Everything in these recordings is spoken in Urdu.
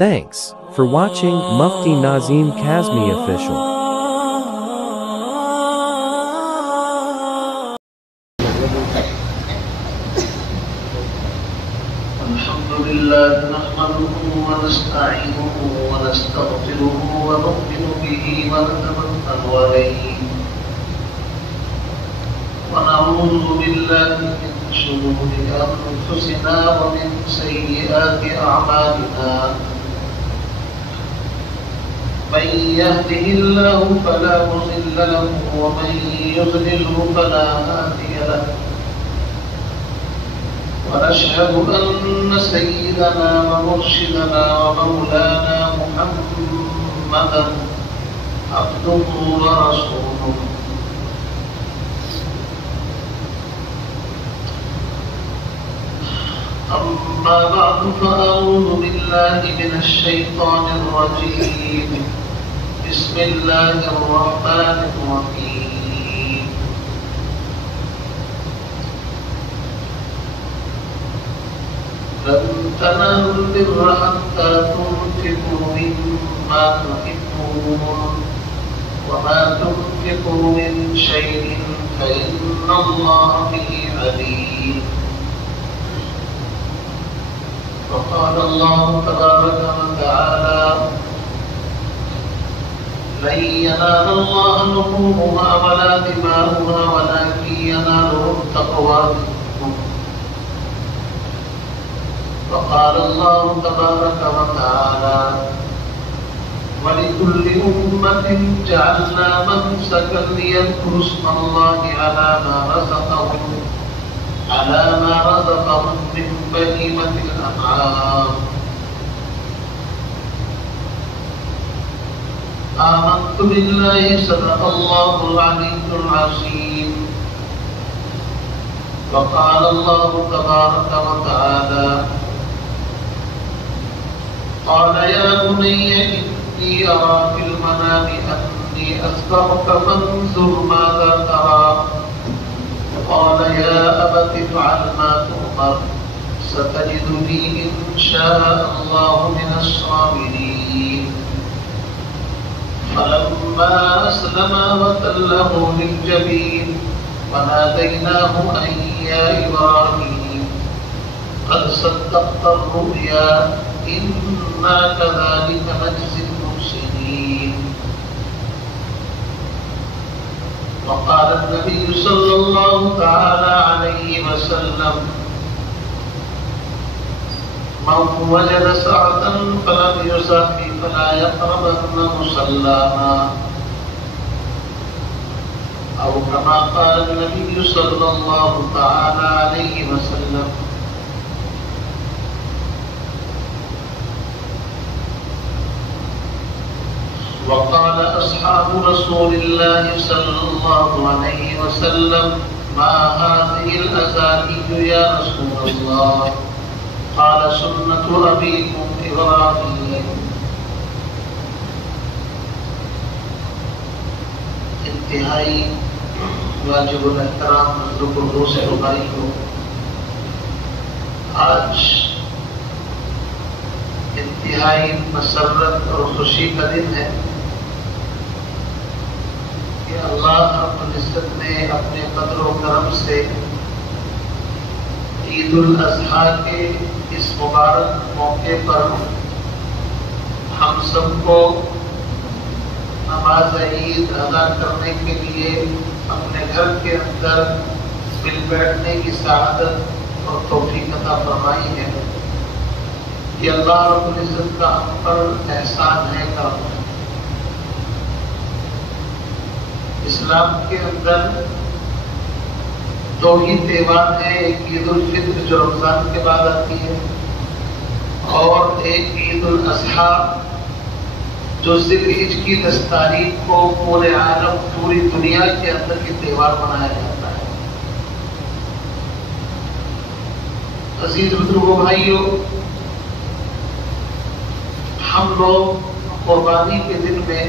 Thanks for watching Mufti Nazim Kazmi Official. Alhamdulillah nahmaduhu wa nasta'inuhu wa nastaghfiruhu wa nu'minu bihi wa natawakkalu alayhi wa na'udhu billahi min shururi anfusina wa min sayyiati a'malina. من يهده الله فلا مضل له ومن يضلله فلا هادي له ونشهد أن سيدنا ومرشدنا ومولانا محمدا عبده ورسوله أما بعد فأعوذ بالله من الشيطان الرجيم بسم الله الرحمن الرحيم لن تنالوا البر حتى تنفقوا مما تحبون وما تنفقوا من شيء فإن الله به عليم. وقال الله تبارك وتعالى لن ينال الله لحومها ولا دماؤها ولكن يناله التقوى منكم. وقال الله تبارك وتعالى ولكل أمة جعلنا منسكا ليذكروا اسم الله على ما رزقهم من بهيمة الأنعام. آمنت بالله صدق الله العلي العظيم. وقال الله تبارك وتعالى قال يا بني إني أرى في المنام أني أذبحك فانظر ماذا ترى. قال يا أبت افعل ما تؤمر ستجدني إن شاء الله من الصابرين. فلما أسلما وتله للجبين وناديناه أن يا إبراهيم قد صدقت الرؤيا إنا كذلك نجزي المحسنين. وقال النبي صلى الله تعالى عليه وسلم من وجد سعة فلم يزحف فلا يقربن مصلانا أو كما قال النبي صلى الله تعالى عليه وسلم. وقال أصحاب رسول الله صلى الله عليه وسلم ما هذه الأزاهي يا رسول الله؟ قال سنة أبيكم إبراهيم. انتہائی واجب الاحترام بزرگ اردو سے بھائی کو آج انتہائی مسرت اور خوشی کا دن ہے کہ اللہ رب العزت نے اپنے قدر و کرم سے عید الاضحیٰ کے اس مبارک موقع پر ہم سب کو نماز عید ادا کرنے کے لیے اپنے گھر کے اندر مل بیٹھنے کی سعادت اور توفیق عطا فرمائی ہے. یہ اللہ رب العزت کا ہم پر احسان ہے کرم ہے. اسلام کے اندر دو ہی تہوار ہیں، ایک عید الفطر جو رمضان کے بعد آتی ہے اور ایک عید الاضحیٰ جو ذی الحج کی 10 تاریخ کو پورے عالم پوری دنیا کے اندر یہ تہوار منایا جاتا ہے. عزیز بزرگوں بھائیوں، ہم لوگ قربانی کے دن میں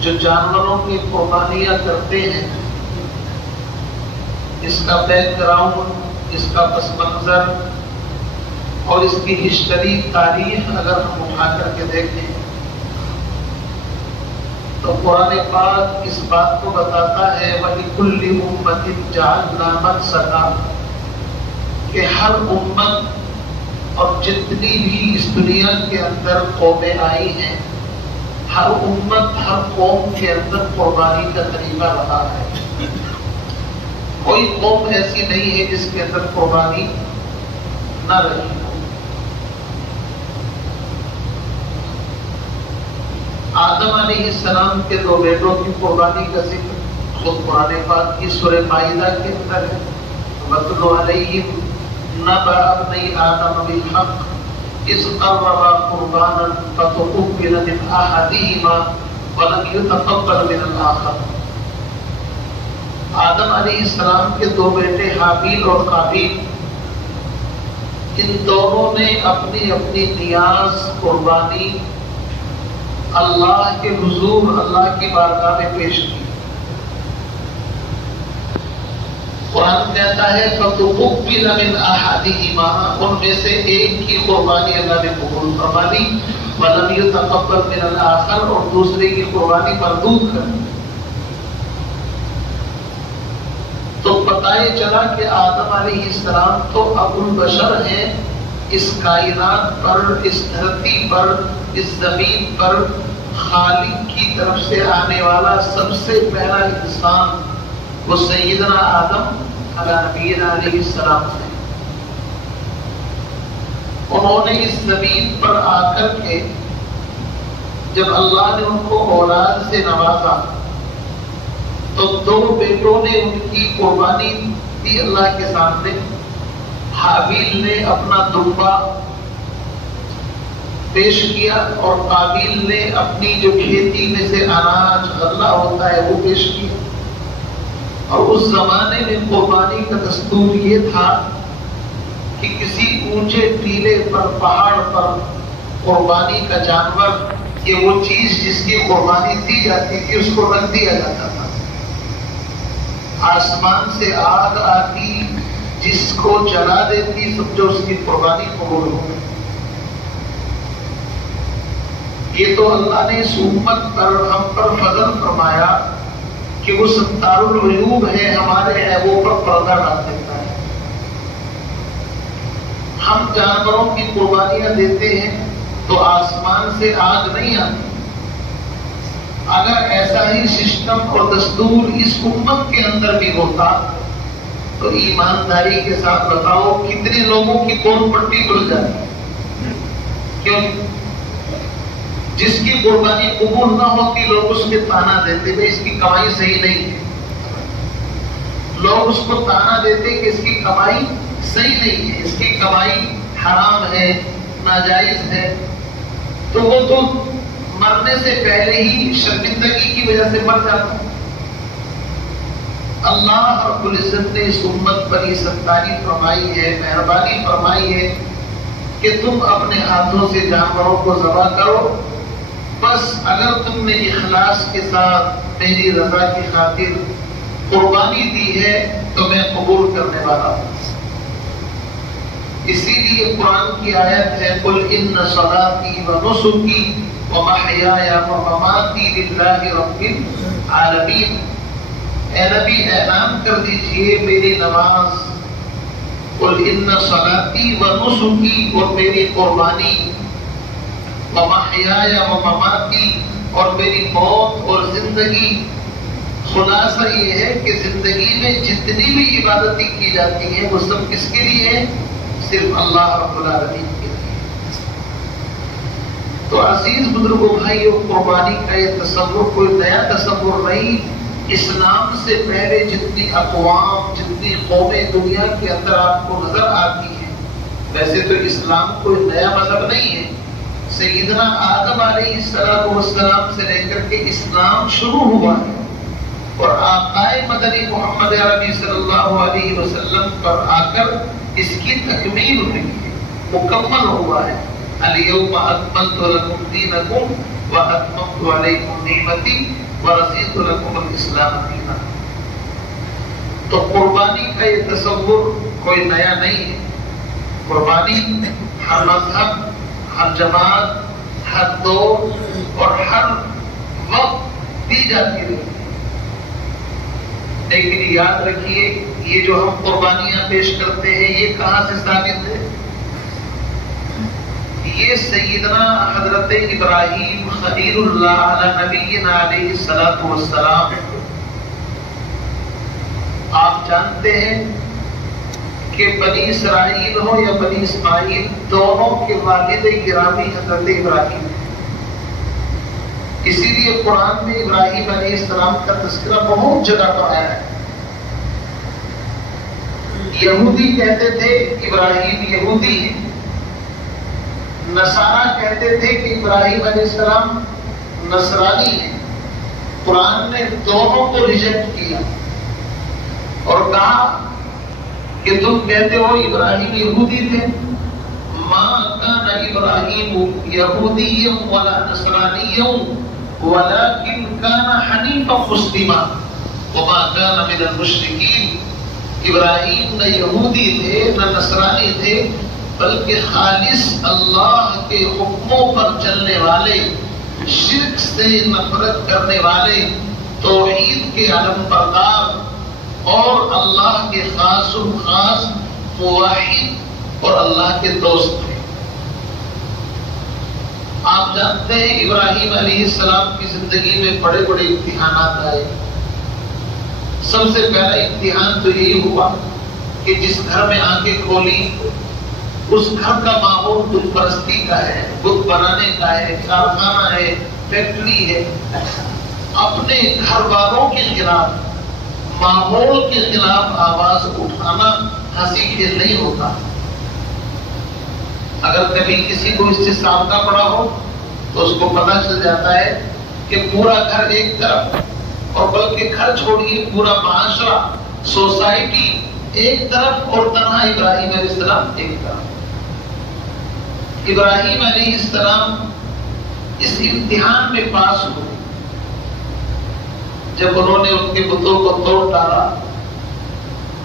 جو جانوروں کی قربانیاں کرتے ہیں اس کا بیک گراؤنڈ، اس کا پس منظر اور اس کی ہسٹری تاریخ اگر ہم اٹھا کر کے دیکھیں تو قرآن پاک اس بات کو بتاتا ہے وَلِكُلِّ أُمَّةٍ جَعَلْنَا مَنْسَكًا کہ ہر امت اور جتنی بھی اس دنیا کے اندر قومیں آئی ہیں، ہر امت ہر قوم کے اندر قربانی کا طریقہ رہا ہے۔ کوئی قوم ایسی نہیں ہے جس کے اندر قربانی نہ رہی ہو۔ آدم علیہ السلام کے 2 بیٹوں کی قربانی کا ذکر خود قرآن پاک کی سورہ مائدہ کے اندر ہے۔ وَاتْلُ عَلَيْهِمْ نَبَأَ ابْنَيْ آدَمَ بِالْحَقِّ إِذْ قَرَّبَا قُرْبَانًا فَتُقُبِّلَ مِنْ أَحَدِهِمَا وَلَمْ يُتَقَبَّلْ مِنَ الْآخَرِ۔ آدم علیہ السلام کے 2 بیٹے حابیل اور قابیل، ان دونوں نے اپنی اپنی نیاز قربانی اللہ کے حضور اللہ کی بارگاہ میں پیش کی۔ قرآن کہتا ہے فَتُقُبِّلَ مِنْ أَحَدِهِمَا، ان میں سے ایک کی قربانی اللہ نے قبول فرما لی، وَلَمْ يُتَقَبَّلْ مِنَ الْآخَرِ، اور دوسرے کی قربانی مردود کر دی۔ تو پتہ چلا کہ آدم علیہ السلام تو ابو البشر ہیں، اس کائنات پر، اس دھرتی پر، اس زمین پر خالق کی طرف سے آنے والا سب سے پہلا انسان وہ سیدنا آدم علیہ نبینا علیہ السلام تھے۔ انہوں نے اس زمین پر آ کر کے جب اللہ نے ان کو اولاد سے نوازا تو 2 بیٹوں نے ان کی قربانی دی اللہ کے سامنے۔ حابیل نے اپنا دمبا پیش کیا اور قابیل نے اپنی جو کھیتی میں سے اناج غلہ ہوتا ہے وہ پیش کیا۔ اور اس زمانے میں قربانی کا دستور یہ تھا کہ کسی اونچے ٹیلے پر، پہاڑ پر قربانی کا جانور یہ وہ چیز جس کی قربانی دی جاتی تھی اس کو رکھ دیا جاتا تھا۔ آسمان سے آگ آتی، جس کو جلا دیتی سمجھو اس کی قربانی قبول ہو گئی۔ یہ تو اللہ نے اس امت پر ہم پر فضل فرمایا کہ وہ ستار العیوب ہے، ہمارے عیبوں پر پردہ ڈال دیتا ہے۔ ہم جانوروں کی قربانیاں دیتے ہیں تو آسمان سے آگ نہیں آتی۔ اگر ایسا ہی سسٹم اور دستور اس امت کے اندر بھی ہوتا تو ایمانداری کے ساتھ بتاؤ کتنے لوگوں کی کون پٹی کھل جاتی؟ کیوں؟ جس کی قربانی قبول نہ ہوتی لوگ اس کے تانا دیتے کہ اس کی کمائی صحیح نہیں ہے، لوگ اس کو تانا دیتے کہ اس کی کمائی صحیح نہیں ہے، اس کی کمائی حرام ہے، ناجائز ہے، تو وہ تو مرنے سے پہلے ہی شرمندگی کی وجہ سے مر جاتا ہے۔ اللہ رب العزت نے اس امت پر یہ ستاری فرمائی ہے، مہربانی فرمائی ہے کہ تم اپنے ہاتھوں سے جانوروں کو ذبح کرو، بس اگر تم نے اخلاص کے ساتھ میری رضا کی خاطر قربانی دی ہے تو میں قبول کرنے والا ہوں۔ اسی لیے قرآن کی آیت ہے قُلْ إِنَّ صَلَاتِي وَنُسُكِي وَمَحْيَايَ وَمَمَاتِي لِلَّهِ رَبِّ الْعَالَمِينَ، اے نبی اعلان کر دیجئے میری نماز، قُلْ إِنَّ صَلَاتِي وَنُسُكِي، اور میری قربانی، وَمَحْيَايَ وَمَمَاتِي، اور میری موت اور زندگی۔ خلاصہ یہ ہے کہ زندگی میں جتنی بھی عبادتیں کی جاتی ہیں وہ سب کس کے لیے ہیں؟ صرف اللہ رب العالمین کے لیے۔ تو عزیز بزرگوں بھائیوں، قربانی کا یہ تصور کوئی نیا تصور نہیں۔ اسلام سے پہلے جتنی اقوام، جتنی قومیں دنیا کے اندر آپ کو نظر آتی ہیں، ویسے تو اسلام کوئی نیا مذہب نہیں ہے۔ سیدنا آدم علیہ السلام سے لے کر کے اسلام شروع ہوا ہے، اور آقائے مدنی محمد عربی صلی اللہ علیہ وسلم پر آ کر اس کی تکمیل ہوئی ہے، مکمل ہوا ہے۔ الیوم اکملت لکم دینکم واتممت علیکم نعمتی ورضیت لکم الاسلام دینا۔ تو قربانی کا یہ تصور کوئی نیا نہیں ہے۔ قربانی ہر مذہب، ہر جماعت، ہر دور اور ہر وقت دی جاتی رہی، لیکن یاد رکھیے یہ جو ہم قربانیاں پیش کرتے ہیں یہ کہاں سے ثابت ہے؟ یہ سیدنا حضرت ابراہیم خلیل اللہ علی نبینا علیہ الصلوۃ والسلام، آپ جانتے ہیں کہ بنی اسرائیل ہو یا بنی اسماعیل دونوں کے والد گرامی حضرت ابراہیم، اسی لیے قرآن میں ابراہیم علیہ السلام کا تذکرہ بہت جگہ پر آیا ہے۔ یہودی کہتے تھے ابراہیم یہودی ہے، نصارہ کہتے تھے کہ ابراہیم علیہ السلام نصرانی ہے۔ قرآن نے دونوں کو ریجیکٹ کیا اور کہا کہ تم کہتے ہو ابراہیم یہودی تھے، ما کان ابراہیم یہودی ولا نصرانی ولکن کان حنیفا مسلما وما کان من المشرکین۔ ابراہیم نہ یہودی تھے نہ نصرانی تھے، بلکہ خالص اللہ کے حکموں پر چلنے والے، شرک سے نفرت کرنے والے، توحید کے علم بردار اور اللہ کے خاص و خاص موحد اور اللہ کے دوست تھے۔ آپ جانتے ہیں ابراہیم علیہ السلام کی زندگی میں بڑے بڑے امتحانات آئے۔ سب سے پہلا امتحان تو یہی ہوا کہ جس گھر میں آنکھیں کھولی اس گھر کا ماحول بت پرستی کا ہے، بت بنانے کا ہے، کارخانہ ہے، فیکٹری ہے۔ اپنے گھر والوں کے خلاف، ماحول کے خلاف آواز اٹھانا ہنسی کھیل نہیں ہوتا۔ اگر کبھی کسی کو اس سے سامنا پڑا ہو تو اس کو پتہ چل جاتا ہے کہ پورا گھر ایک طرف، اور بلکہ گھر چھوڑیے پورا معاشرہ، سوسائٹی ایک طرف اور تنہا ابراہیم علیہ السلام ایک طرف۔ ابراہیم علیہ السلام اس امتحان میں پاس ہوئے۔ جب انہوں نے ان کے بتوں کو توڑ ڈالا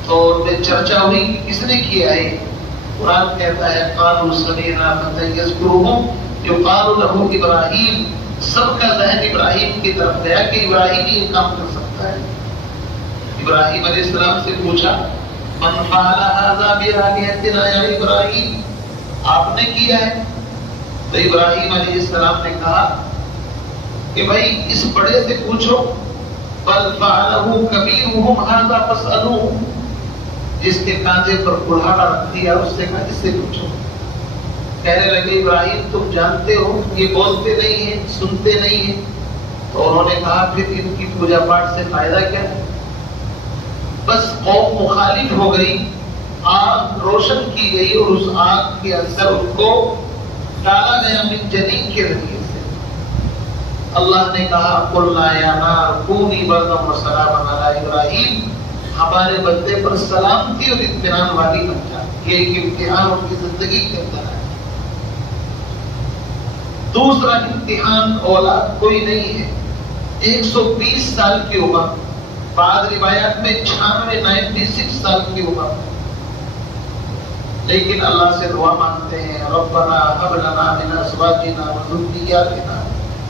تو ان میں چرچا ہوئی کہ کس نے کیا ہے۔ قرآن کہتا ہے قالوا سمعنا فتى يذكرهم يقال له ابراہیم۔ سب کا ذہن ابراہیم کی طرف گیا کہ ابراہیم ہی یہ کام کر سکتا ہے۔ ابراہیم علیہ السلام سے پوچھا من فعل هذا بآلهتنا یا ابراہیم، آپ نے کیا ہے؟ تو ابراہیم علیہ السلام نے کہا کہ بھائی اس بڑے سے پوچھو، بل فعلہ کبیرہم ھذا فاسألوہ، جس کے کاندھے پر کلہاڑا رکھ دیا اس سے کہا اس سے پوچھو۔ کہنے لگے ابراہیم تم جانتے ہو یہ بولتے نہیں ہیں، سنتے نہیں ہیں۔ تو انہوں نے کہا پھر ان کی پوجا پاٹ سے فائدہ کیا ہے؟ بس قوم مخالف ہو گئی، آگ روشن کی گئی اور اس آگ کے اندر ان کو ڈالا گیا من جنین کے ذریعے سے۔ اللہ نے کہا قلنا یا نار کونی بردا وسلاما علی ابراہیم، ہمارے بندے پر سلامتی اور اطمینان والی بن جا۔ یہ ایک امتحان ان کی زندگی کے اندر ہے۔ دوسرا امتحان اولاد کوئی نہیں ہے، 120 سال کی عمر، بعض روایات میں 96 سال کی عمر، لیکن اللہ سے دعا مانگتے ہیں ربنا هب لنا من ازواجنا وذرياتنا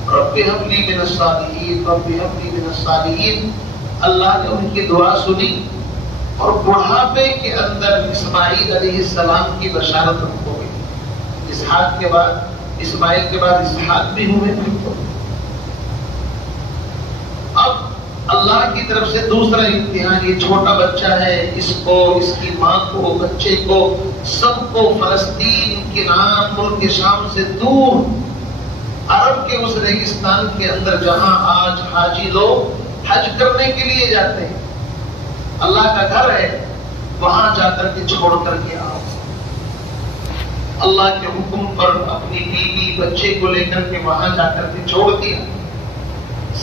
رب هب لي من الصالحين رب هب لي من الصالحين۔ اللہ نے ان کی دعا سنی اور بڑھاپے کے اندر اسماعیل علیہ السلام کی بشارت ان کو ہوئی۔ اسحاق کے بعد، اسماعیل کے بعد اسحاق بھی ہوئے۔ اب اللہ کی طرف سے دوسرا امتحان، یہ چھوٹا بچہ ہے، اس کو، اس کی ماں کو، بچے کو، سب کو فلسطین کے نام ملک شام سے دور، عرب کے اس ریگستان کے اندر جہاں آج حاجی لوگ حج کرنے کے لیے جاتے ہیں، اللہ کا گھر ہے، وہاں جا کر کے چھوڑ کر کے آؤ۔ اللہ کے حکم پر اپنی بیوی بچے کو لے کر کے وہاں جا کر کے چھوڑ دیا۔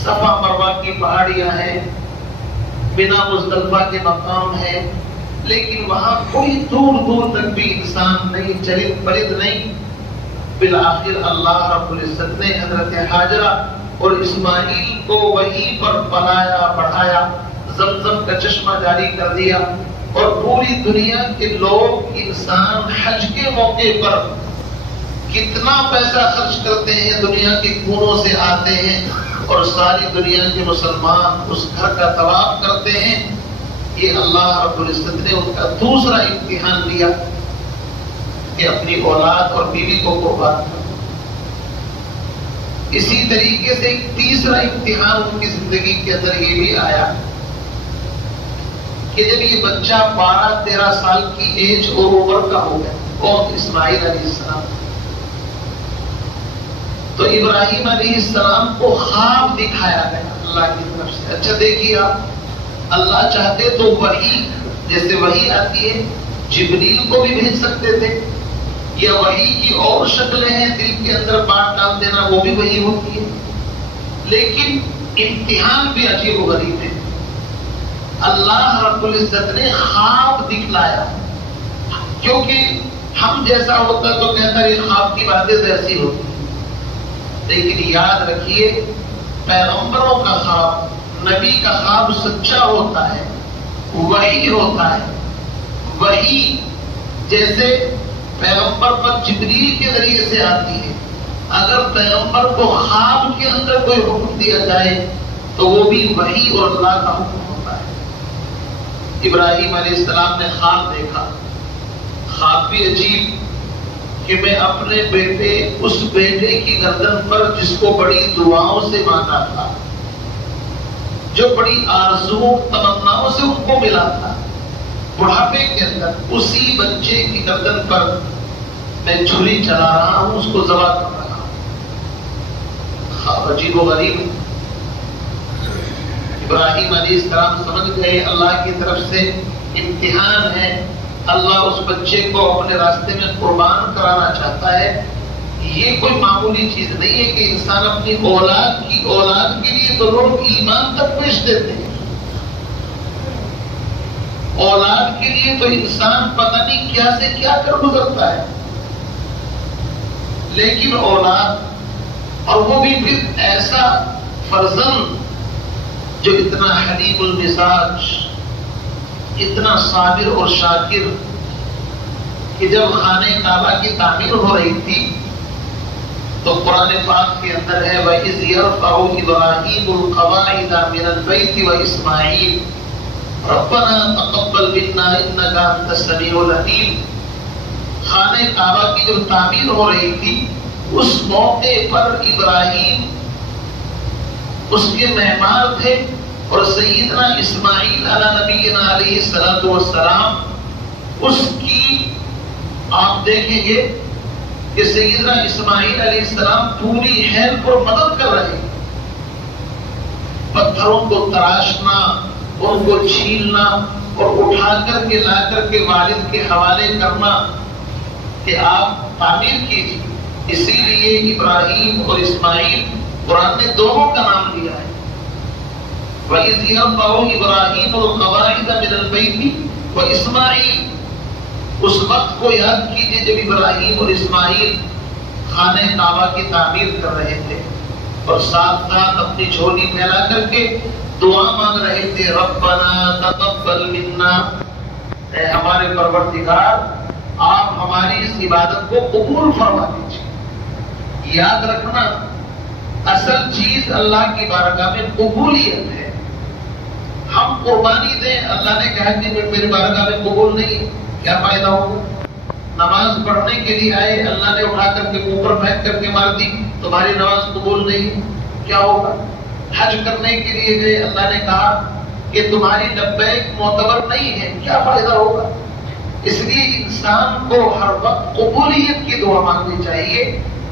صفا مروہ کی پہاڑیاں ہیں، بنا مزدلفہ کے مقام ہے، لیکن وہاں کوئی دور دور تک بھی انسان نہیں، چرند پرند نہیں۔ بالآخر اللہ رب العزت نے حضرت حاجرہ اور اسماعیل کو وہیں پر پلایا بڑھایا، زمزم کا چشمہ جاری کر دیا، اور پوری دنیا کے لوگ انسان حج کے موقع پر کتنا پیسہ خرچ کرتے ہیں، دنیا کے کونوں سے آتے ہیں اور ساری دنیا کے مسلمان اس گھر کا طواف کرتے ہیں. یہ اللہ رب العزت نے ان کا دوسرا امتحان لیا کہ اپنی اولاد اور بیوی کو قربان کر. اسی طریقے سے ایک تیسرا امتحان ان کی زندگی کے اندر یہ بھی آیا کہ جب یہ بچہ 12-13 سال کی ایج اور عمر کا ہو گیا، اور اسماعیل علیہ السلام، تو ابراہیم علیہ السلام کو خواب دکھایا گیا اللہ کی طرف سے. اچھا دیکھیے آپ، اللہ چاہتے تو وحی، جیسے وحی آتی ہے جبریل کو بھی بھیج سکتے تھے، یا وحی کی اور شکلیں ہیں دل کے اندر بات ڈال دینا، وہ بھی وحی ہوتی ہے. لیکن امتحان بھی عجیب و غریب ہے. اللہ رب العزت نے خواب دکھلایا، کیونکہ ہم جیسا ہوتا تو کہتا یہ خواب کی باتیں ایسی ہوتی، لیکن یاد رکھیے پیغمبروں کا خواب، نبی کا خواب سچا ہوتا ہے، وحی ہوتا ہے. وحی جیسے پیغمبر پر جبریل کے ذریعے سے آتی ہے، اگر پیغمبر کو خواب کے اندر کوئی حکم دیا جائے تو وہ بھی وحی اور اللہ کا حکم ہوتا ہے. ابراہیم علیہ السلام نے خواب دیکھا، خواب بھی عجیب کہ میں اپنے بیٹے، اس بیٹے کی گردن پر جس کو بڑی دعاؤں سے مانگا تھا، جو بڑی آرزو تمناؤں سے ان کو ملا تھا، بڑھاپے کے اندر اسی بچے کی گردن پر میں چھری چلا رہا ہوں، اس کو ذبح کر رہا ہوں. خواب عجیب و غریب. ابراہیم علیہ السلام سمجھ گئے اللہ کی طرف سے امتحان ہے، اللہ اس بچے کو اپنے راستے میں قربان کرانا چاہتا ہے. یہ کوئی معمولی چیز نہیں ہے کہ انسان اپنی اولاد کے لیے تو لوگ ایمان تک پیش دیتے ہیں. اولاد کے لیے تو انسان پتہ نہیں کیا سے کیا کر گزرتا ہے، لیکن اولاد، اور وہ بھی پھر ایسا فرزند جو اتنا حلیم المزاج، اتنا صابر اور شاکر، کہ جب خانہ کعبہ کی تعمیر ہو رہی تھی تو قرآن پاک کے اندر ہے وَإِذْ يَرْفَعُ إِبْرَاهِيمُ الْقَوَاعِدَ مِنَ الْبَيْتِ وَإِسْمَاعِيلُ رَبَّنَا تَقَبَّلْ مِنَّا إِنَّكَ أَنْتَ السَّمِيعُ الْعَلِيمُ. خانہ کعبہ کی جو تعمیر ہو رہی تھی اس موقع پر ابراہیم اس کے مہمان تھے، اور سیدنا اسماعیل علی نبینا علیہ الصلوۃ والسلام اس کی، آپ دیکھیں گے کہ سیدنا اسماعیل علیہ السلام پوری ہیلپ اور مدد کر رہے ہیں. پتھروں کو تراشنا، ان کو چھیلنا اور اٹھا کر کے لا کر کے والد کے حوالے کرنا کہ آپ تعمیر کیجیے. اسی لیے ابراہیم اور اسماعیل قرآن نے دونوں کا نام لیا ہے. وَإِذْ يَرْفَعُ إِبْرَاهِيمُ الْقَوَاعِدَ مِنَ الْبَيْتِ وَإِسْمَاعِيلُ. اس وقت کو یاد کیجئے جب ابراہیم اور اسماعیل خانہ کعبہ کی تعمیر کر رہے تھے اور ساتھ ساتھ اپنی جھولی پھیلا کر کے دعا مانگ رہے تھے ربنا تقبل منا. اے ہمارے پروردگار، آپ ہماری اس عبادت کو قبول فرما دیجیے. یاد رکھنا اصل چیز اللہ کی بارگاہ میں قبولیت ہے. ہم قربانی دیں، اللہ نے کہا کہ میری بارگاہ میں قبول نہیں، کیا فائدہ ہوگا؟ نماز پڑھنے کے لیے آئے، اللہ نے اٹھا کر کے اوپر پھینک کر کے مار دی، تمہاری نماز قبول نہیں، کیا ہوگا؟ حج کرنے کے لیے گئے، اللہ نے کہا کہ تمہاری لبیک معتبر نہیں ہے، کیا فائدہ ہوگا؟ اس لیے انسان کو ہر وقت قبولیت کی دعا مانگنی چاہیے.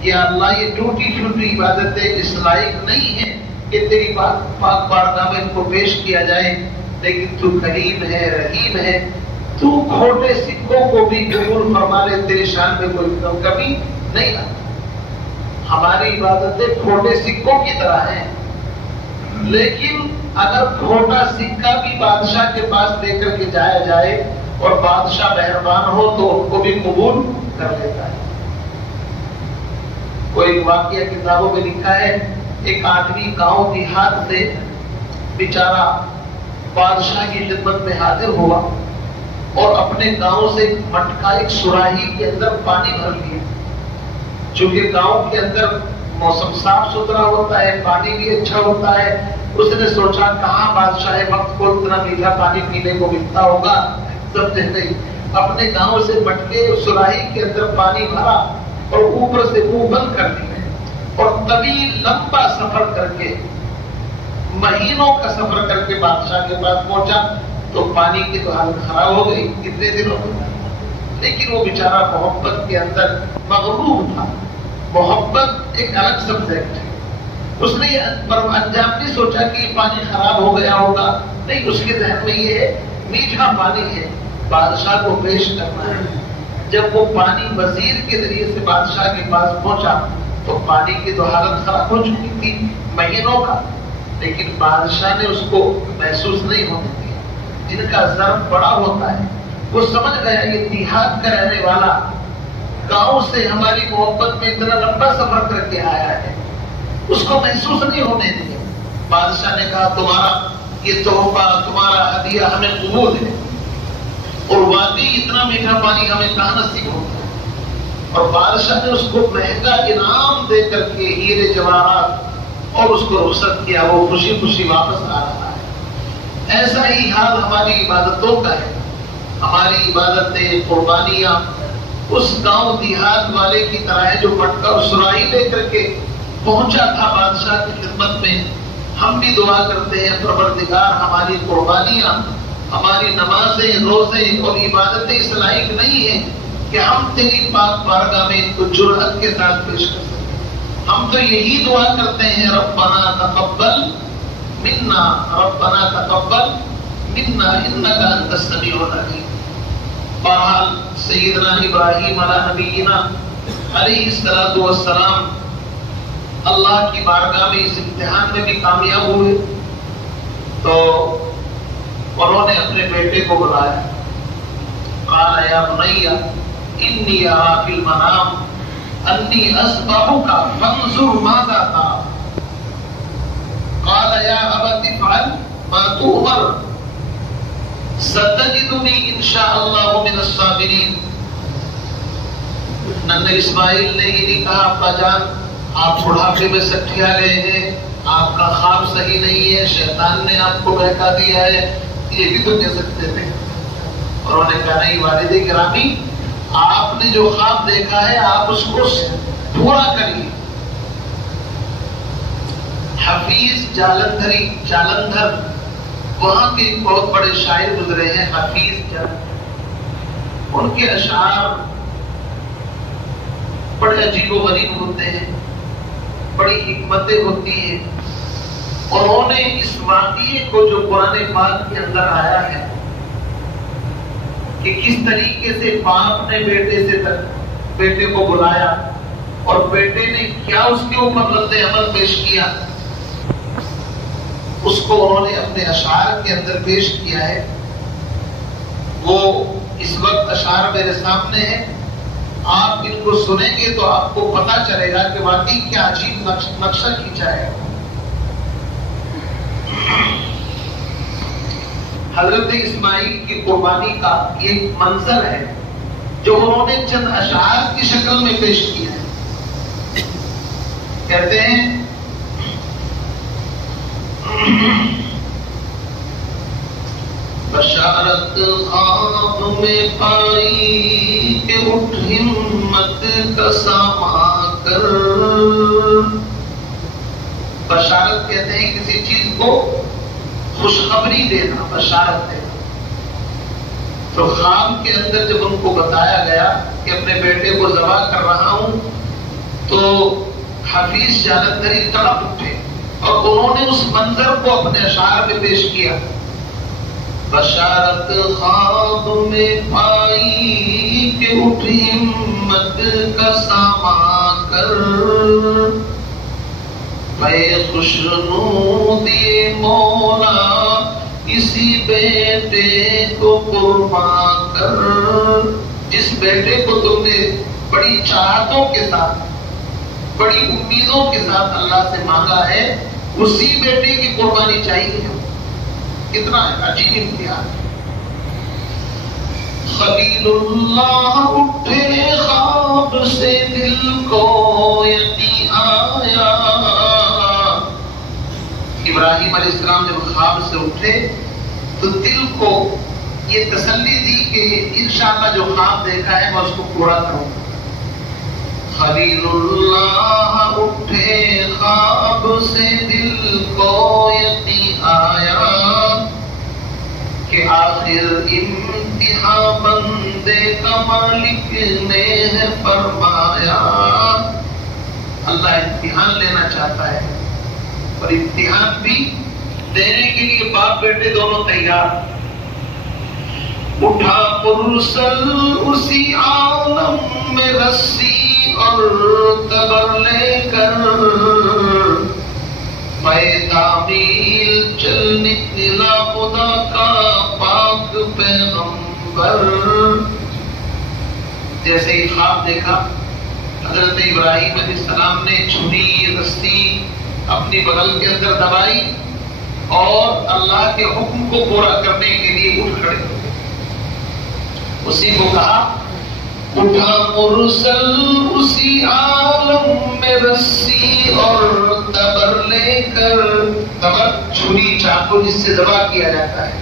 یا اللہ یہ ٹوٹی پھوٹی عبادتیں اس لائق نہیں ہیں کہ تیری پاک بارگاہ میں ان کو پیش کیا جائے، لیکن تو کریم ہے، رحیم ہے، تو کھوٹے سکوں کو بھی قبول فرما لے، تیری شان میں کوئی کمی نہیں آتی. ہماری عبادتیں کھوٹے سکوں کی طرح ہیں، لیکن اگر کھوٹا سکہ بھی بادشاہ کے پاس لے کر کے جایا جائے اور بادشاہ مہربان ہو تو ان کو بھی قبول کر لیتا ہے. کوئی واقعہ کتابوں میں لکھا ہے، ایک آدمی گاؤں دیہات سے بیچارہ بادشاہ کی خدمت میں حاضر ہوا اور اپنے گاؤں سے مٹکا ایک سراہی کے اندر پانی بھر لیا چونکہ گاؤں کے اندر موسم صاف ستھرا ہوتا ہے، پانی بھی اچھا ہوتا ہے، اس نے سوچا کہاں بادشاہ وقت کو اتنا میٹھا پانی پینے کو ملتا ہوگا، سمجھے نہیں، اپنے گاؤں سے مٹکے سراہی کے اندر پانی بھرا اور اوپر سے منہ بند کر دیے اور طویل لمبا سفر کر کے، مہینوں کا سفر کر کے بادشاہ کے پاس پہنچا تو پانی کی تو حالت خراب ہو گئی کتنے دنوں میں، لیکن وہ بیچارہ محبت کے اندر مغرور تھا۔ محبت ایک الگ سبجیکٹ ہے، اس نے انجام نہیں سوچا کہ یہ پانی خراب ہو گیا ہوگا، نہیں، اس کے ذہن میں یہ ہے میٹھا پانی ہے، بادشاہ کو پیش کرنا ہے۔ جب وہ پانی وزیر کے ذریعے سے بادشاہ کے پاس پہنچا تو پانی کی تو حالت خراب ہو چکی تھی مہینوں کا، لیکن بادشاہ نے اس کو محسوس نہیں ہونے دیا۔ جن کا ظرف بڑا ہوتا ہے وہ سمجھ گیا یہ دیہات کا رہنے والا گاؤں سے ہماری محبت میں اتنا لمبا سفر کر کے آیا ہے، اس کو محسوس نہیں ہونے دیا۔ بادشاہ نے کہا تمہارا یہ تحفہ، تمہارا ہدیہ ہمیں قبول ہے، اور واقعی اتنا میٹھا پانی ہمیں کہاں نصیب ہوتا ہے۔ اور بادشاہ نے اس کو مہنگا انعام دے کر کے ہیرے جواہرات اور اس کو رخصت کیا، وہ خوشی خوشی واپس آ رہا ہے۔ ایسا ہی حال ہماری عبادتوں کا ہے، ہماری عبادتیں، قربانیاں اس گاؤں دیہات والے کی طرح ہے جو مٹکا اور سراہی لے کر کے پہنچا تھا بادشاہ کی خدمت میں۔ ہم بھی دعا کرتے ہیں پروردگار ہماری قربانیاں، ہماری نمازیں، روزے اور عبادتیں اس لائق نہیں ہیں کہ ہم تیری پاک بارگاہ میں ان کو جرأت کے ساتھ پیش کر سکیں۔ ہم تو یہی دعا کرتے ہیں ربنا تقبل منا، ربنا تقبل منا انک انت السمیع العلیم۔ بہرحال سیدنا ابراہیم علیہ نبینا علیہ الصلوۃ والسلام اللہ کی بارگاہ میں اس امتحان میں بھی کامیاب ہوئے، تو انہوں نے اپنے بیٹے کو بلایا، قال یا بنی انی ارا فی المنام انی اذبحک فانظر ماذا ترى قال یا ابت افعل ما تؤمر ستجدنی ان شاء اللہ من الصابرین۔ ننھے اسماعیل نے یہ نہیں کہا ابا جان آپ بڑھاپے میں سٹھیا گئے ہیں، آپ کا خواب صحیح نہیں ہے، شیطان نے آپ کو بہکا دیا ہے، یہ بھی تو کہہ سکتے تھے۔ اور انہوں نے کہا نہیں والد گرامی، آپ نے جو خواب دیکھا ہے آپ اس کو پورا کریے۔ حفیظ جالندھر وہاں کے بہت بڑے شاعر گزرے ہیں، حفیظ جالندھر، ان کے اشعار بڑے عجیب و غریب ہوتے ہیں، بڑی حکمتیں ہوتی ہیں، اور انہوں نے اس واقعے کو جو قرآن پاک کے اندر آیا ہے کہ کس طریقے سے باپ نے بیٹے کو بلایا اور بیٹے نے کیا اس کے اوپر رد عمل پیش کیا، اس کو انہوں نے اپنے اشعار کے اندر پیش کیا ہے۔ وہ اس وقت اشعار میرے سامنے ہیں، آپ ان کو سنیں گے تو آپ کو پتا چلے گا کہ واقعی کیا عجیب نقشہ کھینچا ہے۔ حضرت اسماعیل کی قربانی کا یہ منظر ہے جو انہوں نے چند اشعار کی شکل میں پیش کیا ہے۔ کہتے ہیں بشارت خواب میں پائی کہ اٹھ ہمت کا ساما کر۔ بشارت کہتے ہیں کسی چیز کو خوشخبری دینا، بشارت دینا۔ تو خواب کے اندر جب ان کو بتایا گیا کہ اپنے بیٹے کو ذبح کر رہا ہوں تو حفیظ جالندھری تڑپ اٹھے اور انہوں نے اس منظر کو اپنے اشعار میں پیش کیا۔ بشارت خواب میں پائی کہ اٹھ ہمت کا ساما کر، میں خوشنودی مولا کسی بیٹے کو قربان کر۔ جس بیٹے کو تم نے بڑی چاہتوں کے ساتھ، بڑی امیدوں کے ساتھ اللہ سے مانگا ہے، اسی بیٹے کی قربانی چاہیے۔ کتنا عجیب امتحان۔ خلیل اللہ اٹھے خواب سے دل کو یقین آیا. ابراہیم علیہ السلام جب خواب سے اٹھے تو دل کو یہ تسلی دی کہ انشاءاللہ جو خواب دیکھا ہے میں اس کو پورا کروں گا. خلیل اللہ اٹھے خواب سے دل کو یقین آیا کہ آخر امتحان بندے کا مالک نے ہے فرمایا. اللہ امتحان لینا چاہتا ہے اور امتحان بھی دینے کے لیے باپ بیٹے دونوں تیار. اٹھا پرسل اسی عالم میں رسی اور تبر لے کر تعمیل چل نکلا خدا کا پاک پیغمبر. جیسے ہی خواب دیکھا حضرت ابراہیم علیہ السلام نے چھری رسی اپنی بغل کے اندر دبائی اور اللہ کے حکم کو پورا کرنے کے لیے اٹھ کھڑے ہوئے. اسی کو کہا اٹھا مرسل اسی عالم میں رسی اور تبر لے کر. تبر چھری چاقو جس سے ذبح کیا جاتا ہے.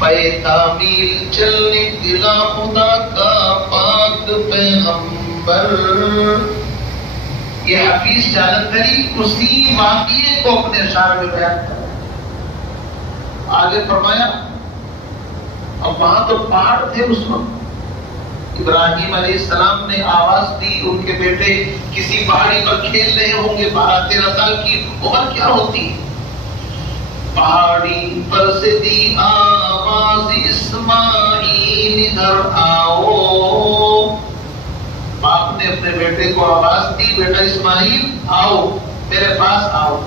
پے تعمیل چلنے دلا خدا کا پاک پیغمبر. یہ حفیظ جالندھری اسی واقعے کو اپنے اشعار میں بیان کرتا ہے. آگے فرمایا اب وہاں تو پہاڑ تھے اس وقت. ابراہیم علیہ السلام نے آواز دی. ان کے بیٹے کسی پہاڑی پر کھیل رہے ہوں گے. 12-13 سال کی عمر کیا ہوتی. پہاڑی پر سے دی آواز اسماعیل ادھر آؤ. باپ نے اپنے بیٹے کو آواز دی بیٹا اسماعیل آؤ میرے پاس آؤ.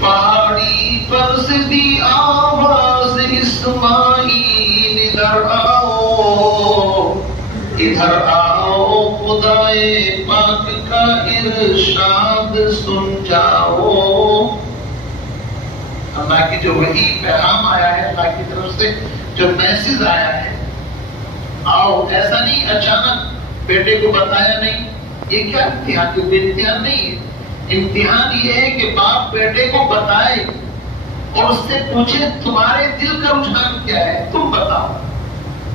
پہاڑی پر سے دی آواز اسماعیل ادھر آؤ. ادھر آؤ خدائے پاک کا ارشاد سن جاؤ. اللہ کی جو وحی پیغام آیا ہے اللہ کی طرف سے جو میسج آیا ہے آؤ. ایسا نہیں اچانک بیٹے کو بتایا نہیں. یہ کیا امتحان؟ کوئی امتحان نہیں ہے. امتحان یہ ہے کہ باپ بیٹے کو بتائے اور اس سے پوچھے تمہارے دل کا رجحان کیا ہے تم بتاؤ.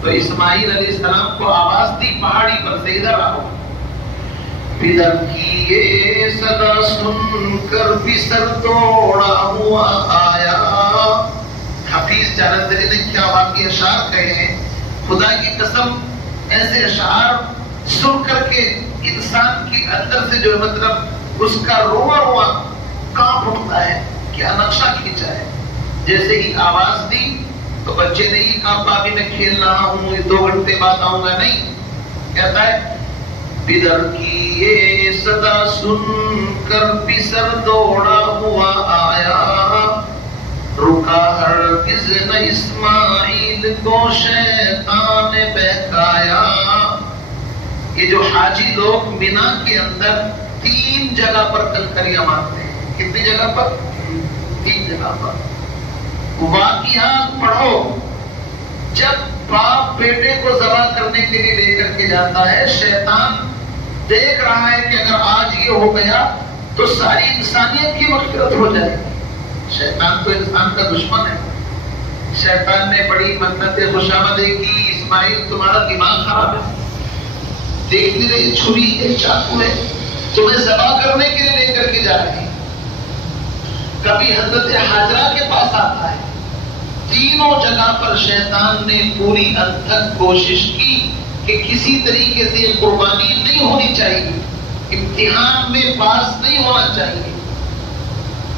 تو اسماعیل علیہ السلام کو آواز دی پہاڑی پر سے ادھر آؤ. پدر کی یہ صدا سن کر بسر دوڑا ہوا آیا. حفیظ جالندھری نے کیا واقعی اشعار کہے ہیں. خدا کی قسم ایسے اشعار سن کر کے انسان کے اندر سے جو مطلب اس کا رواں رواں کانپ اٹھتا ہے. کیا نقشہ کھینچا ہے. جیسے ہی آواز دی تو بچے نے یہ کہا ابھی میں کھیل رہا ہوں 2 گھنٹے بعد آؤں گا. نہیں کہتا ہے پدر کی یہ صدا سن کر پسر دوڑا ہوا آیا. رکا ہرگز نہ اسماعیل کو شیطان بہکایا. یہ جو حاجی لوگ مینا کے اندر 3 جگہ پر کنکریاں مارتے ہیں. کتنی جگہ پر؟ 3 جگہ پر. واقعات پڑھو. جب باپ بیٹے کو ذبح کرنے کے لیے لے کر کے جاتا ہے شیطان دیکھ رہا ہے کہ اگر آج یہ ہو گیا تو ساری انسانیت کی مغفرت ہو جائے گی. شیطان تو انسان کا دشمن ہے. شیطان نے بڑی منت خوشامدیں کی. اسماعیل تمہارا دماغ خراب ہے. دیکھ نہیں رہی چھری ہے چاقو ہے تمہیں ذبح کرنے کے لیے لے کر کے جا رہی. کبھی حضرت حاجرہ کے پاس آتا ہے. تینوں جگہ پر شیطان نے پوری انتھک کوشش کی کہ کسی طریقے سے یہ قربانی نہیں ہونی چاہیے. امتحان میں پاس نہیں ہونا چاہیے.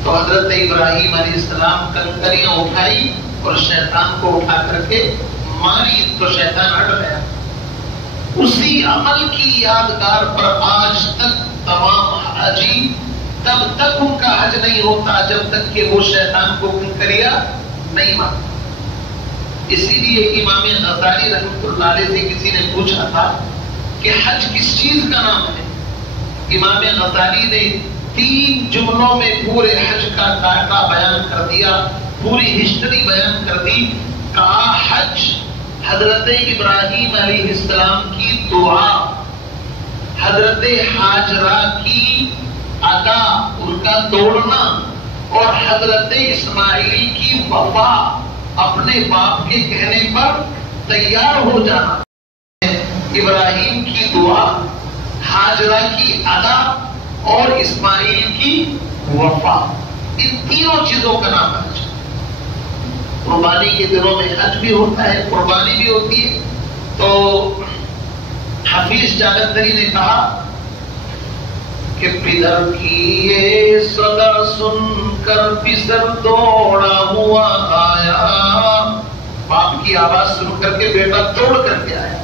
تو حضرت ابراہیم علیہ السلام کنکریاں اٹھائی اور شیطان کو اٹھا کر کے ماری تو شیطان ہٹ گیا. اسی عمل کی یادگار پر آج تک تمام حاجی تب تک ان کا حج نہیں ہوتا جب تک کہ وہ شیطان کو کنکریاں نہیں مارتا. اسی لیے امام غزالی رحمۃ اللہ علیہ سے کسی نے پوچھا تھا کہ حج کس چیز کا نام ہے. امام غزالی نے 3 جملوں میں پورے حج کا ڈاٹا بیان کر دیا. پوری ہسٹری بیان کر دی. کہا حج حضرت ابراہیم علیہ السلام کی دعا، حضرت حاجرہ کی ادا، ان کا دوڑنا، اور حضرت اسماعیل کی وفا، اپنے باپ کے کہنے پر تیار ہو جانا۔ ابراہیم کی دعا، حاجرہ کی ادا اور اسماعیل کی وفا، ان تینوں چیزوں کا نام حج۔ قربانی کے دنوں میں حج بھی ہوتا ہے، قربانی بھی ہوتی ہے۔ تو حفیظ جالندھری نے کہا کہ پدر کی یہ صدا سن کر پسر دوڑا ہوا آیا، باپ کی آواز سن کر کے بیٹا دوڑ کر کے آیا۔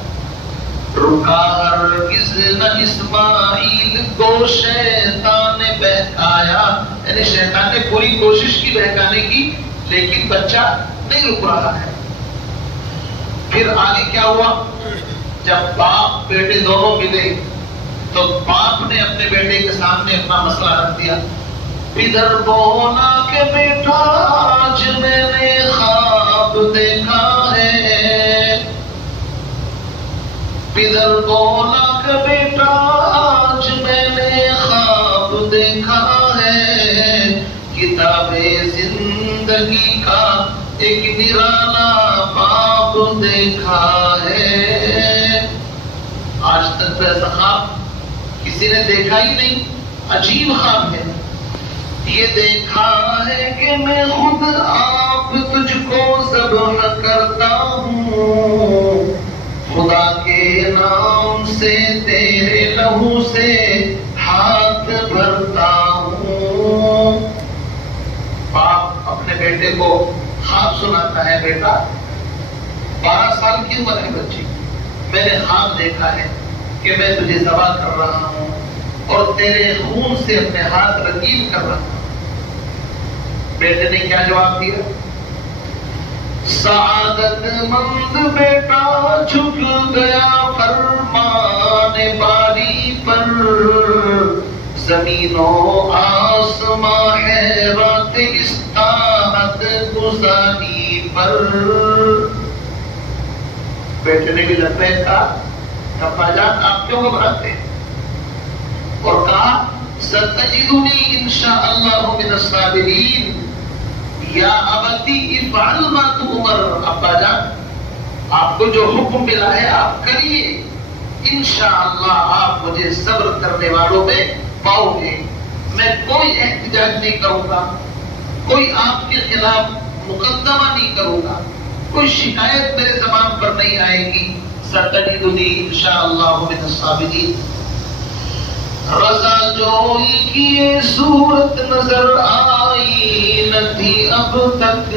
رکا ہرگز نہ اسماعیل کو شیطان نے بہکایا، یعنی شیطان نے پوری کوشش کی بہکانے کی، لیکن بچہ نہیں رک رہا ہے۔ پھر آگے کیا ہوا؟ جب باپ بیٹے دونوں ملے تو باپ نے اپنے بیٹے کے سامنے اپنا مسئلہ رکھ دیا۔ پدر بونا کہ بیٹا آج میں نے خواب دیکھا ہے، پدر بولا کہ بیٹا آج میں نے خواب دیکھا ہے، کتاب زندگی کا ایک نرالا باب دیکھا ہے۔ آج تک ایسا خواب کسی نے دیکھا ہی نہیں، عجیب خواب ہے۔ یہ دیکھا ہے کہ میں خود آپ تجھ کو ذبح کرتا ہوں، خدا کے نام سے تیرے لہو سے ہاتھ بھرتا ہوں۔ باپ اپنے بیٹے کو خواب سناتا ہے، بیٹا 12 سال کی عمر ہے بچی، میں نے خواب دیکھا ہے کہ میں تجھے ذبح کر رہا ہوں اور تیرے خون سے اپنے ہاتھ رنگین کر رہا ہوں۔ بیٹے نے کیا جواب دیا؟ سعادت مند بیٹا جھک گیا فرمان باری پر، زمین و آسمان حیرت استاحت گزاری پر۔ بیٹے نے بھی لبیک کہا، ابا جان آپ کیوں گھبراتے ہیں؟ اور کہا ستجدنی انشاءاللہ من الصابرین، یا ابتی افعل ما تؤمر، ابا جان آپ کو جو حکم ملا ہے آپ کریے، انشاءاللہ آپ مجھے صبر کرنے والوں میں پاؤ گے۔ میں کوئی احتجاج نہیں کروں گا، کوئی آپ کے خلاف مقدمہ نہیں کروں گا، کوئی شکایت میرے زبان پر نہیں آئے گی۔ ستجدنی انشاءاللہ من الصابرین۔ رضا جوئی کی یہ صورت نظر آئی نہ تھی اب تک،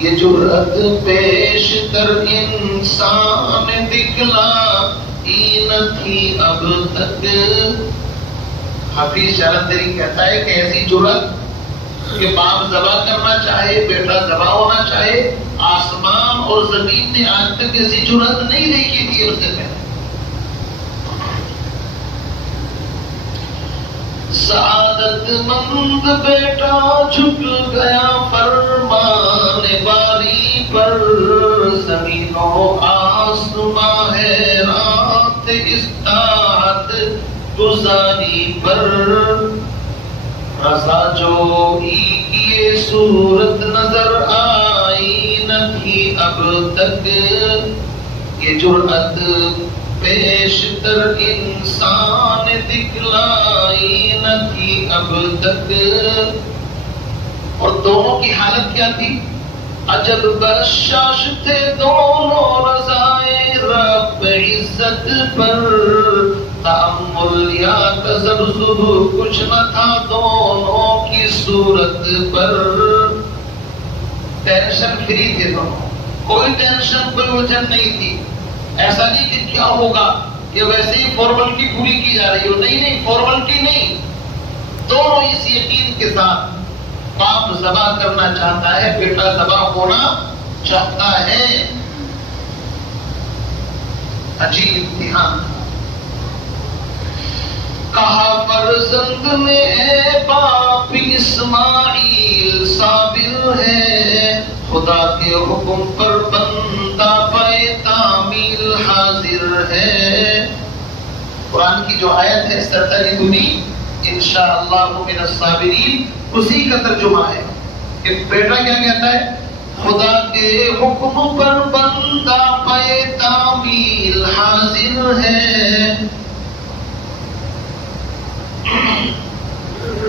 یہ جرأت پیش کر انسان دکھلائی نہ تھی اب تک۔ حفیظ جالندھری کہتا ہے کہ ایسی جرأت کہ باپ ذبح کرنا چاہے، بیٹا ذبح ہونا چاہے، آسمان اور زمین نے آج تک ایسی جرأت نہیں دیکھی تھی اس سے پہلے۔ سعادت مند بیٹا جھک گیا فرمان باری پر، زمین و آسمان حیرات استاحت گزاری پر۔ رضا جوئی کی یہ صورت نظر آئی نہ تھی اب تک، یہ جرأت پیش تر انسان دکھلائی نہ تھی اب تک۔ اور دونوں کی حالت کیا تھی؟ عجب بشاش تھے دونوں رضائے رب عزت پر، تأمل یا تذبذب کچھ نہ تھا دونوں کی صورت پر۔ ٹینشن فری تھے دونوں، کوئی ٹینشن کوئی وجہ نہیں تھی۔ ایسا نہیں کہ کیا ہوگا، کہ ویسے ہی فارملٹی پوری کی جا رہی ہو، نہیں فارملٹی نہیں، دونوں اس یقین کے ساتھ باپ ذبح کرنا چاہتا ہے، بیٹا ذبح ہونا چاہتا ہے۔ عجیب امتحان۔ کہا فرزند میں اے باپ اسماعیل صابر ہے، خدا کے حکم پر بندہ پر ہے. قرآن کی جو آیت ہے ستجدنی انشاءاللہ من الصابرین، اسی کا ترجمہ ہے کہ بیٹا کیا کہتا ہے؟ خدا کے حکم پر بندہ پے تعمیل حاضر ہے.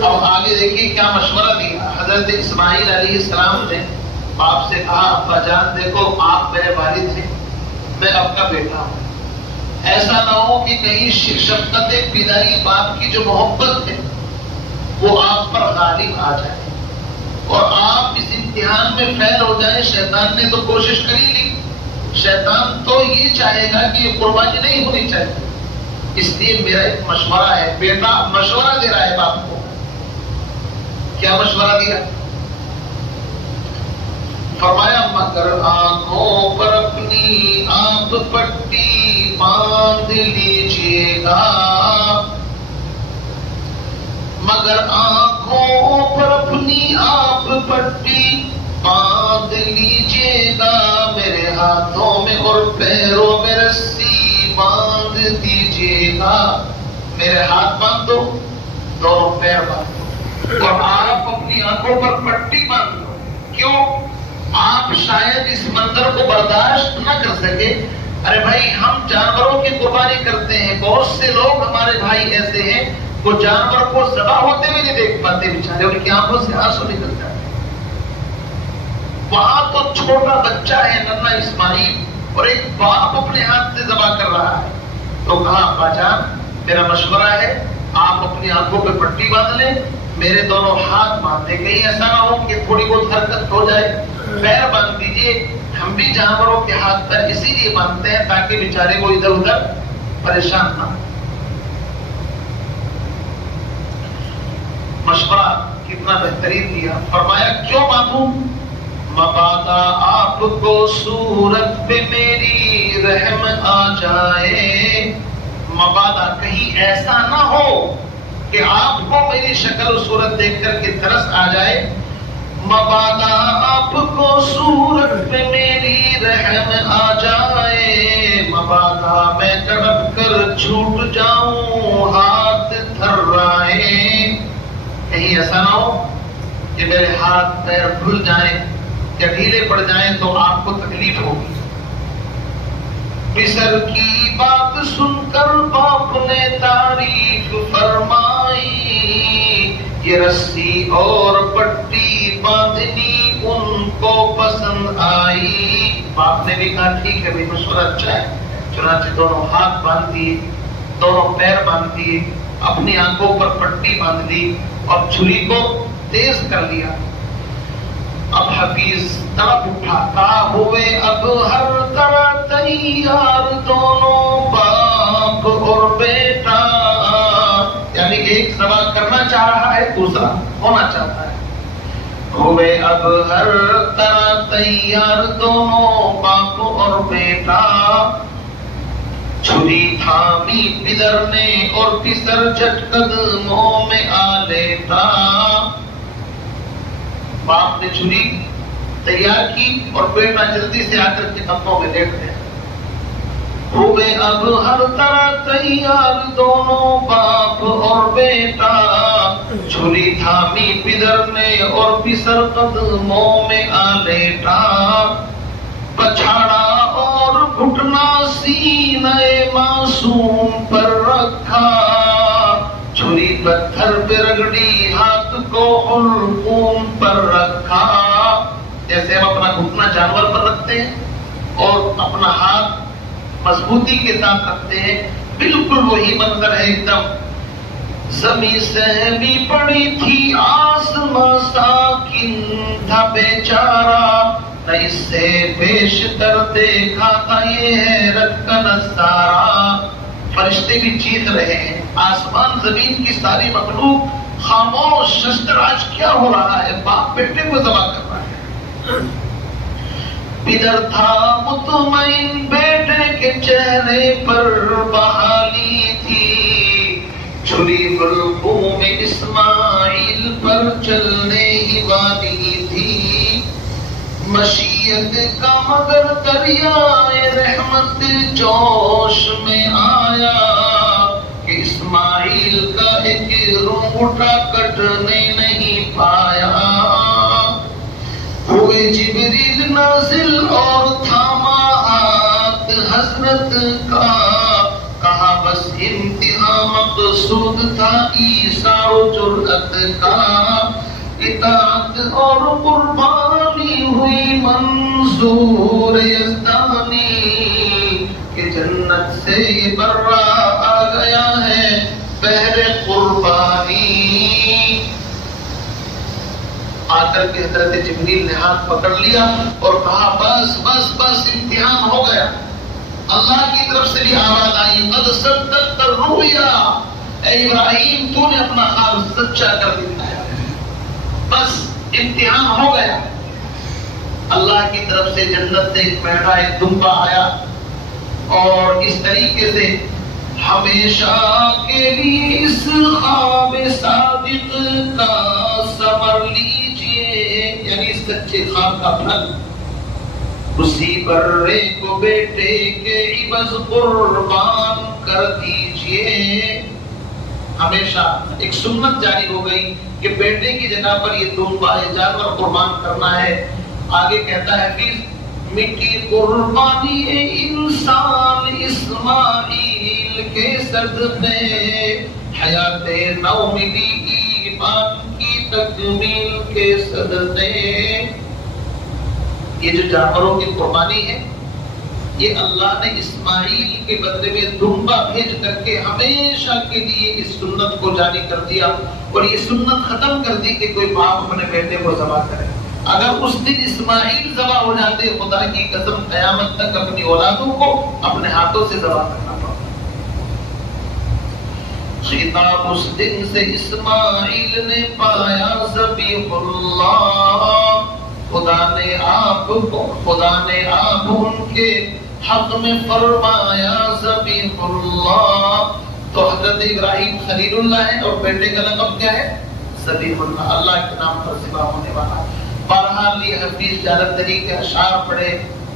اب آگے دیکھیے کیا مشورہ دیا. حضرت اسماعیل علیہ السلام نے باپ سے کہا ابا جان دیکھو آپ میرے والد ہیں، میں آپ کا بیٹا ہوں. ایسا نہ ہو کہ کہیں شفقت پدری باپ کی جو محبت ہے وہ آپ پر غالب آ جائے اور آپ اس امتحان میں فیل ہو جائیں. شیطان نے تو کوشش کری لی، شیطان تو یہ چاہے گا کہ یہ قربانی نہیں ہونی چاہیے. اس لیے میرا ایک مشورہ ہے. بیٹا مشورہ دے رہا ہے باپ کو. کیا مشورہ دیا؟ فرمایا مگر آنکھوں پر اپنی آپ پٹی باندھ لیجیے گا، مگر آنکھوں پر اپنی آپ پٹی باندھ لیجیے گا، میرے ہاتھوں میں اور پیروں میں رسی باندھ دیجیے گا. میرے ہاتھ باندھ دو، دونوں پیر باندھ دو اور آپ اپنی آنکھوں پر پٹی باندھ دو. کیوں؟ آپ شاید اس منظر کو برداشت نہ کر سکے. ارے بھائی ہم جانوروں کی قربانی کرتے ہیں، بہت سے لوگ ہمارے بھائی ایسے ہیں وہ جانور کو ذبح ہوتے ہوئے نہیں دیکھ پاتے، بیچارے ان کی آنکھوں سے آنسو نکل جاتے. وہاں تو چھوٹا بچہ ہے ننھا اسماعیل اور ایک باپ اپنے ہاتھ سے ذبح کر رہا ہے. تو کہا ابا جان میرا مشورہ ہے آپ اپنی آنکھوں پہ پٹی باندھ لیں، میرے دونوں ہاتھ باندھ دیں، کہیں ایسا نہ ہو کہ تھوڑی بہت حرکت ہو جائے. پیر باندھ دیجیے. ہم بھی جانوروں کے ہاتھ پیر اسی لیے باندھتے ہیں تاکہ بیچارے کو ادھر ادھر پریشان نہ ہو. مشورہ کتنا بہترین دیا. فرمایا کیوں باندھوں؟ مبادا آپ کو صورت پہ میری رحم آ جائے. مبادا کہیں ایسا نہ ہو کہ آپ کو میری شکل و صورت دیکھ کر کے ترس آ جائے. مبادا آپ کو صورت پہ میری رحم آ جائے، مبادا میں تڑپ کر چھوٹ جاؤں ہاتھ تھرائے. کہیں ایسا نہ ہو کہ میرے ہاتھ پیر دھل جائیں یا ڈھیلے پڑ جائیں تو آپ کو تکلیف ہوگی. پسر کی بات سن کر باپ نے تعریف فرمائی، یہ رسی اور پٹی باندھنی ان کو پسند آئی. باپ نے بھی کہا ٹھیک ہے بھائی مشورہ اچھا ہے. چنانچہ دونوں ہاتھ باندھ دیے، دونوں پیر باندھ دیے، اپنی آنکھوں پر پٹی باندھ دی اور چھری کو تیز کر لیا. اب حفیظ تڑپ اٹھا، کہا ہوئے اب ہر طرح تیار دونوں باپ اور بیٹا. یعنی ایک ذبح کرنا چاہ رہا ہے، دوسرا ہونا چاہتا ہے. ہوئے اب ہر طرح تیار دونوں باپ اور بیٹا، چھری تھامی پدر نے اور پسر جھٹ قدموں میں آ لیٹا. باپ نے چھری تیار کی اور بیٹا جلدی سے آ کر کے قدموں میں لیٹ گیا. ہوئے اب ہر طرح تیار دونوں باپ اور بیٹا، چھری تھامی پدر نے اور پسر قدموں میں آ لیٹا. پچھاڑا اور گھٹنا سینے معصوم پر رکھا، چھری پتھر پہ رگڑی ہاتھ کو حلقوم پر رکھا. جیسے ہم اپنا گھٹنا جانور پر رکھتے ہیں اور اپنا ہاتھ مضبوطی کے ساتھ رکھتے ہیں، بالکل وہی منظر ہے ایک دم. زمین سہمی پڑی تھی آسماں ساکن تھا بیچارہ، نہ اس سے بیشتر دیکھا تھا یہ حیرت کا نظارہ. فرشتے بھی چیخ رہے ہیں، آسمان زمین کی ساری مخلوق خاموش. شستر آج کیا ہو رہا ہے؟ باپ بیٹے کو ذبح کر رہا ہے. پدر تھا مطمئن، بیٹے کے چہرے پر بحالی تھی، چھری حلقوم اسماعیل پر چلنے ہی والی تھی. مشیت کا مگر دریائے رحمت جوش میں آیا کہ اسماعیل کا ایک روٹا کٹنے نہیں پایا. ہوئے جبریل نازل اور تھاما ہاتھ حضرت کا, کہا بس امتحان مقصود تھا ایثار و جرأت کا. اطاعت اور قربانی ہوئی منظور یزدانی کہ جنت سے یہ برا آ گیا ہے بہر قربانی. آ کر کے حضرت جبریل نے ہاتھ پکڑ لیا اور کہا بس بس بس امتحان ہو گیا. اللہ کی طرف سے بھی آواز آئی قد صدقت الرؤیا, اے ابراہیم تو نے اپنا خواب سچا کر دکھایا, بس امتحان ہو گیا. اللہ کی طرف سے جنت سے ایک میڑا ایک دمبا آیا اور اس طریقے سے ہمیشہ کے لیے اس خواب صادق کا ثمر لیجئے, یعنی سچے خواب کا پھل. اسی برے کو بیٹے کے عوض قربان کر دیجئے. ہمیشہ ایک سنت جاری ہو گئی کہ بیٹے کی جگہ پر یہ دمبا یہ جانور قربان کرنا ہے. آگے کہتا ہے پھر مٹی قربانی انسان اسماعیل کے صدقے, حیات نو ملی ایمان کی تکمیل کے صدقے. یہ جو جانوروں کی قربانی ہے یہ اللہ نے اسماعیل کے بدلے میں دمبا بھیج کر کے ہمیشہ کے لیے اس سنت کو جاری کر دیا اور یہ سنت ختم کر دی کہ کوئی باپ اپنے بیٹے کو ذبح کرے. اگر اس دن اسماعیل ذبح ہو جاتے خدا کی قسم قیامت تک اپنی اولادوں کو اپنے ہاتھوں سے ذبح کرنا پڑتا. خطاب اس دن سے اسماعیل نے پایا ذبیح اللہ, خدا نے آپ ان کے حق میں فرمایا ذبیح اللہ. تو حضرت ابراہیم خلیل اللہ ہے اور بیٹے کا لقب کیا ہے؟ ذبیح اللہ, اللہ کے نام پر ذبح ہونے والا. بہرحال یہ حفیظ جالندھری کے اشعار پڑھے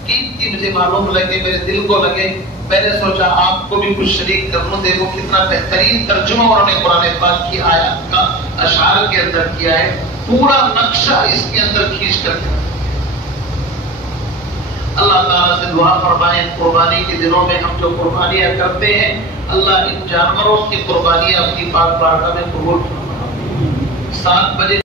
قیمتی مجھے معلوم لگے, میرے دل کو لگے. میں نے سوچا آپ کو بھی کچھ شریک کروں. دیکھو کتنا بہترین ترجمہ انہوں نے قرآن پاک کی آیات کا اشعار کے اندر کیا ہے, پورا نقشہ اس کے اندر کھینچ کر کے. اللہ تعالیٰ سے دعا فرمائیں قربانی کے دنوں میں ہم جو قربانیاں کرتے ہیں اللہ ان جانوروں کی قربانیاں اپنی پاک بارگاہ میں قبول فرمائے. 7 بجے